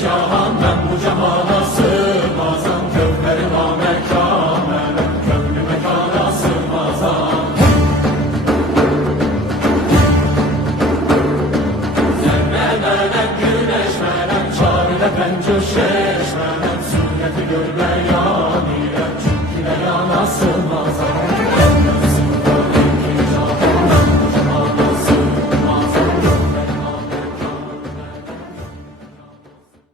cahan ben bu cahana sığmazam. Kövlerim amekâme ben kövlü mekana sığmazam. Zerre melek güneş melek çağrıda ben coşeş melek. Sureti görmek